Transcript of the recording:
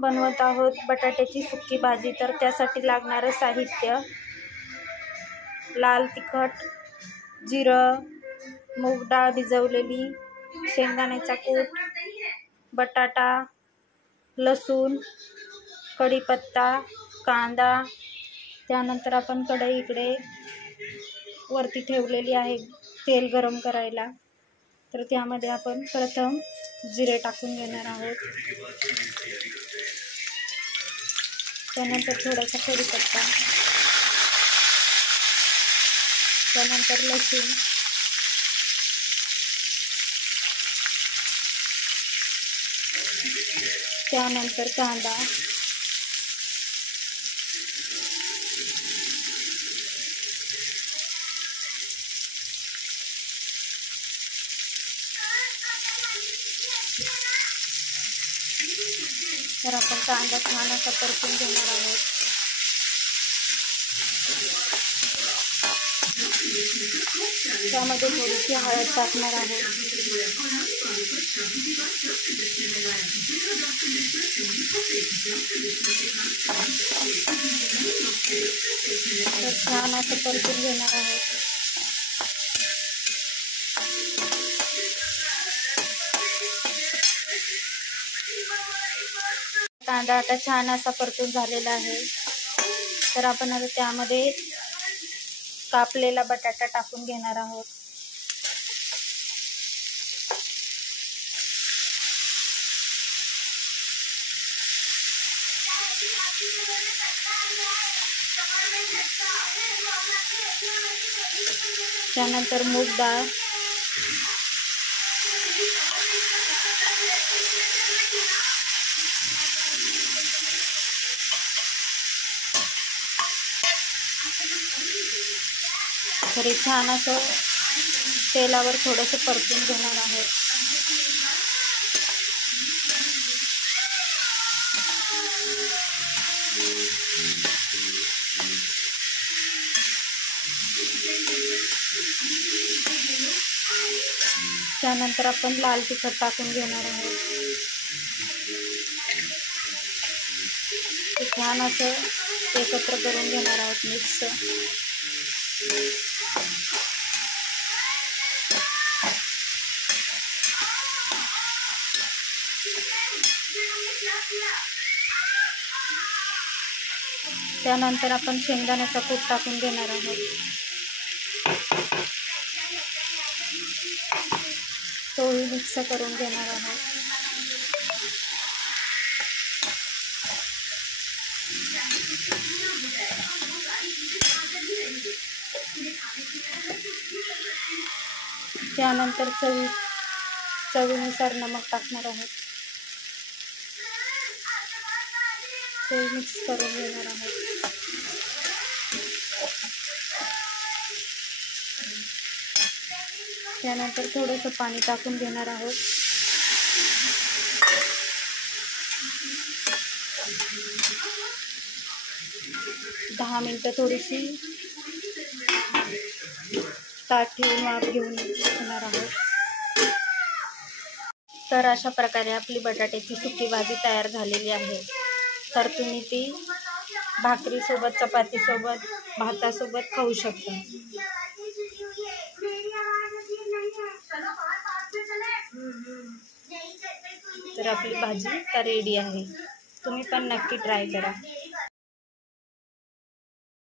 बनवत आहोत बटाट्याची सुकी भाजी। तर त्यासाठी लागणारे साहित्य: लाल तिखट, जिरं, मूग डाळ भिजवलेली, शेंगदाण्याचा कूट, बटाटा, लसूण, कढीपत्ता, कांदा। त्यानंतर आपण कढई इकडे वरती ठेवलेली आहे तेल गरम करायला। तर त्यामध्ये आपण प्रथम जिरे टाकून घेणार आहोत, त्यानंतर थोडासा कढीपत्ता, त्यानंतर लसूण, त्यानंतर कांदा, तर आपण कांदा छान असा परतून घेणार आहोत। त्यामध्ये थोडीशी हळद टाकणार आहोत, तर छान असं परतून घेणार आहोत। कांदा आता छान असा परतून झालेला आहे। तर आपण आता त्यामध्ये कापलेला बटाटा टाकून घेणार आहोत। त्यानंतर मूग डाळ, तर छान असं तेलावर थोडंसं परतून घेणार आहोत। त्यानंतर आपण लाल तिखट टाकून घेणार आहोत, ते छान असं एकत्र करून घेणार आहोत मिक्स। त्यानंतर आपण शेंगदाण्याचा कूट टाकून घेणार आहोत, तोही मिक्स करून घेणार आहोत। त्यानंतर चवीनुसार नमक टाकणार आहोत, ते मिक्स करून घेणार आहोत। त्यानंतर थोडंसं पाणी टाकून घेणार आहोत। दहा मिनिटं थोडीशी ताट ठेवून वाफ घेऊन घेणार आहोत। तर अशा प्रकारे आपली बटाट्याची सुकी भाजी तयार झालेली आहे। तर तुम्ही ती भाकरीसोबत, चपातीसोबत, भातासोबत खाऊ शकता। तर आपली भाजी तर रेडी आहे, तुम्ही पण नक्की ट्राय करा।